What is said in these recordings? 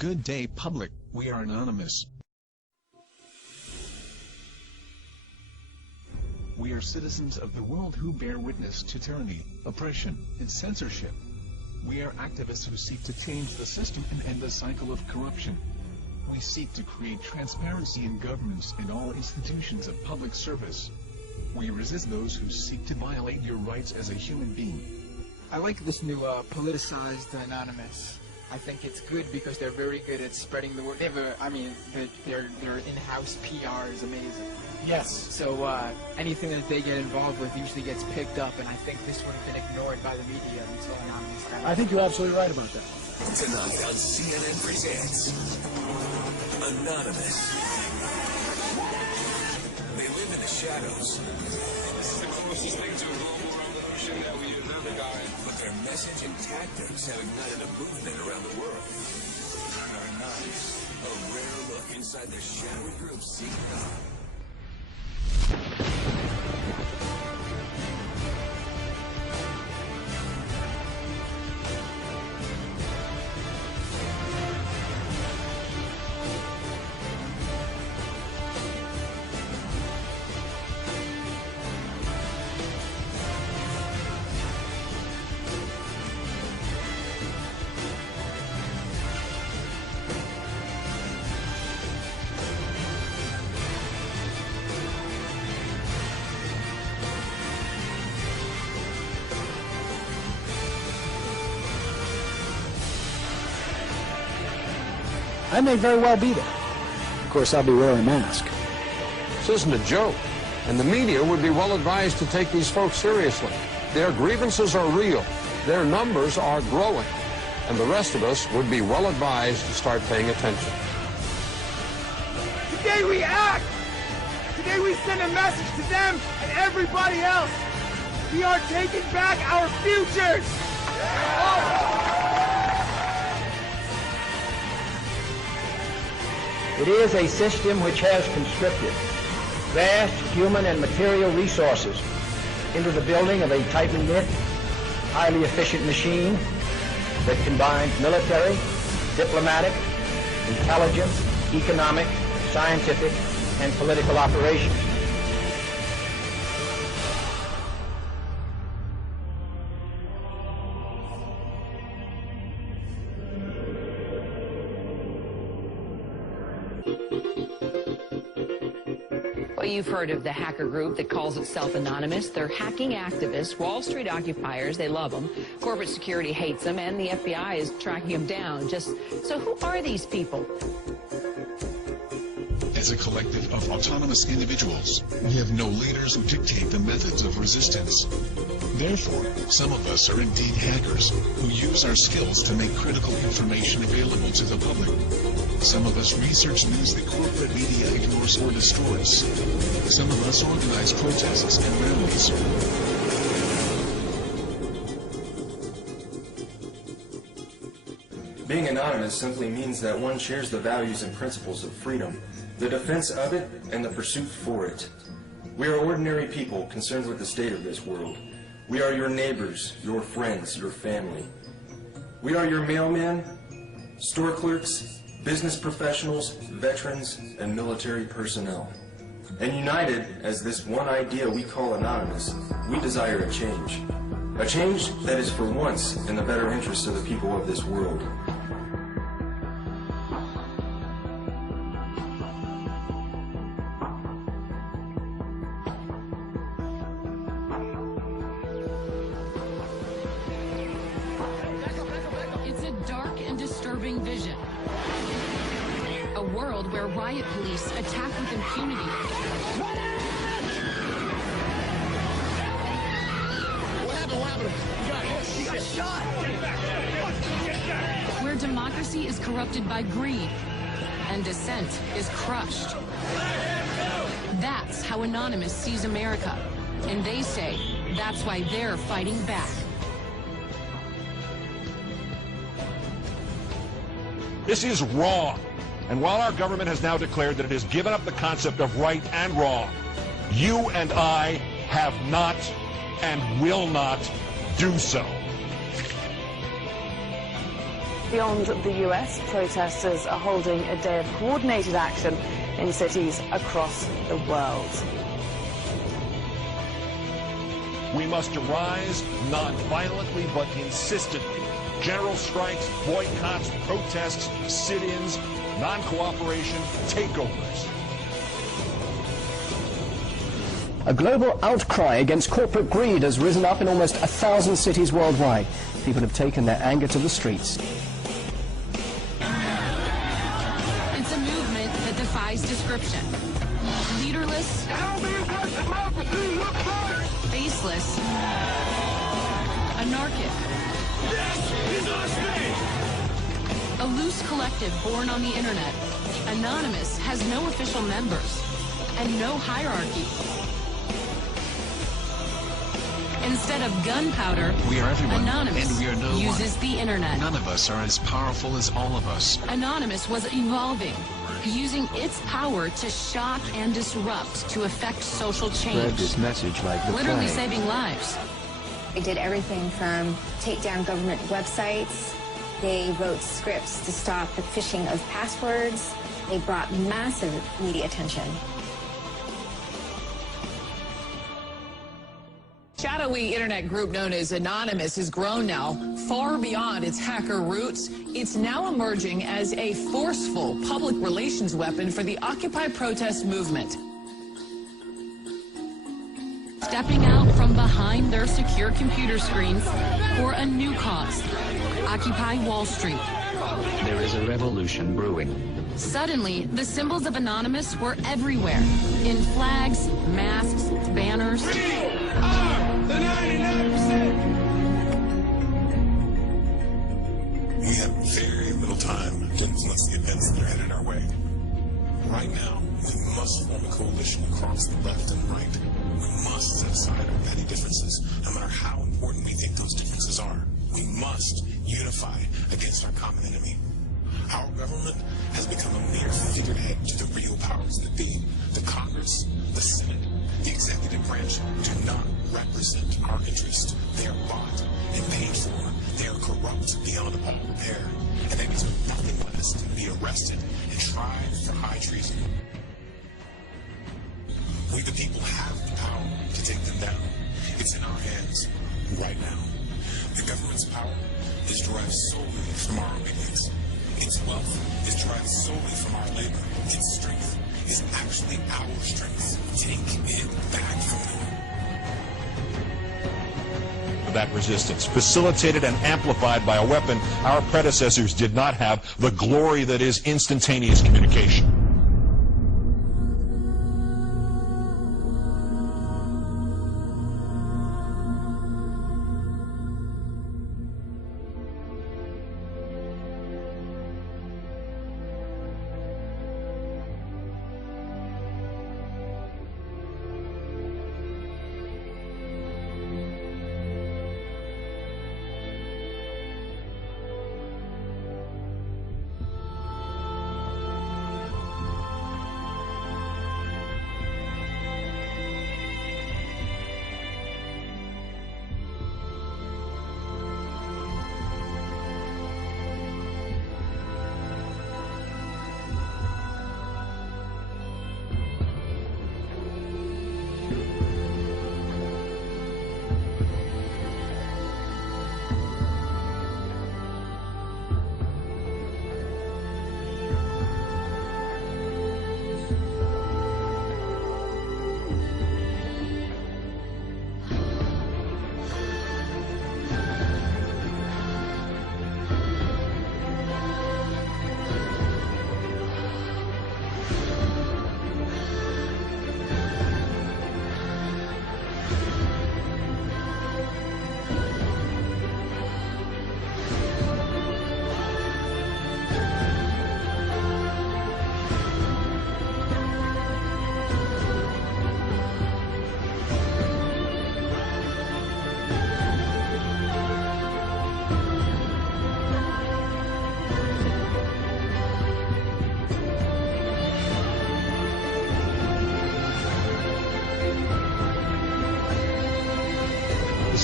Good day, public. We are anonymous. We are citizens of the world who bear witness to tyranny, oppression, and censorship. We are activists who seek to change the system and end the cycle of corruption. We seek to create transparency in governments and all institutions of public service. We resist those who seek to violate your rights as a human being. I like this new politicized Anonymous. I think it's good because they're very good at spreading the word. They have their in-house PR is amazing. Yes. So anything that they get involved with usually gets picked up, and I think this would have been ignored by the media until Anonymous. I think you're absolutely right about that. Tonight on CNN Presents Anonymous. They live in the shadows. This is the closest thing to a global revolution that we have ever gotten. But their message and tactics have ignited a movement around the world. Anonymous. A rare look inside the shadowy group's secret. I may very well be there. Of course, I'll be wearing a mask. This isn't a joke, and the media would be well advised to take these folks seriously. Their grievances are real, their numbers are growing, and the rest of us would be well advised to start paying attention. Today we act! Today we send a message to them and everybody else! We are taking back our futures! It is a system which has conscripted vast human and material resources into the building of a tightly knit, highly efficient machine that combines military, diplomatic, intelligence, economic, scientific, and political operations. Well, you've heard of the hacker group that calls itself Anonymous. They're hacking activists, Wall Street occupiers. They love them. Corporate security hates them, and the FBI is tracking them down. So who are these people? As a collective of autonomous individuals, we have no leaders who dictate the methods of resistance. Therefore, some of us are indeed hackers, who use our skills to make critical information available to the public. Some of us research news that corporate media ignores or destroys. Some of us organize protests and rallies. Being anonymous simply means that one shares the values and principles of freedom, the defense of it, and the pursuit for it. We are ordinary people concerned with the state of this world. We are your neighbors, your friends, your family. We are your mailmen, store clerks, business professionals, veterans, and military personnel. And united as this one idea we call Anonymous, we desire a change. A change that is for once in the better interests of the people of this world. It's a dark and disturbing vision. A world where riot police attack with impunity. What happened? He got shot! Where democracy is corrupted by greed and dissent is crushed. That's how Anonymous sees America. And they say that's why they're fighting back. This is wrong. And while our government has now declared that it has given up the concept of right and wrong, you and I have not and will not do so. Beyond the US, protesters are holding a day of coordinated action in cities across the world. We must arise not violently but insistently. General strikes, boycotts, protests, sit-ins, non-cooperation, takeovers. A global outcry against corporate greed has risen up in almost 1,000 cities worldwide. People have taken their anger to the streets. It's a movement that defies description. Leaderless, faceless, anarchic. A loose collective born on the internet. Anonymous has no official members and no hierarchy. Instead of gunpowder, We are everyone, Anonymous and we are no uses one. the internet. None of us are as powerful as all of us. Anonymous was evolving, using its power to shock and disrupt to affect social change. Spread this message like the Literally plague. saving lives. They did everything from take down government websites. They wrote scripts to stop the phishing of passwords. They brought massive media attention. Shadowy internet group known as Anonymous has grown now far beyond its hacker roots. It's now emerging as a forceful public relations weapon for the Occupy protest movement. Stepping out from behind their secure computer screens for a new cause. Occupy Wall Street. There is a revolution brewing. Suddenly, the symbols of Anonymous were everywhere. In flags, masks, banners. The 99%! We have very little time to influence the events that are headed our way. Right now, we must form a coalition across the left and right. We must set aside our petty differences, no matter how important we think those differences are. We must unify against our common enemy. Our government has become a mere figurehead to the real powers that be. The Congress, the Senate, the executive branch do not represent our interest. They are bought and paid for. They are corrupt beyond all repair. And they deserve nothing less than be arrested and tried for high treason. We the people have the power to take them down. It's in our hands right now. The government's power is derived solely from our obedience. Its wealth is derived solely from our labor. Its strength is actually our strength. Take it back from them. That resistance, facilitated and amplified by a weapon our predecessors did not have, the glory that is instantaneous communication.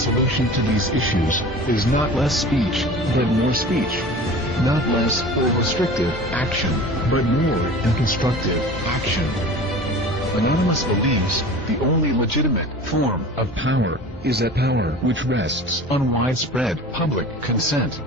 solution to these issues is not less speech, but more speech. Not less or restrictive action, but more and constructive action. Anonymous believes the only legitimate form of power is a power which rests on widespread public consent.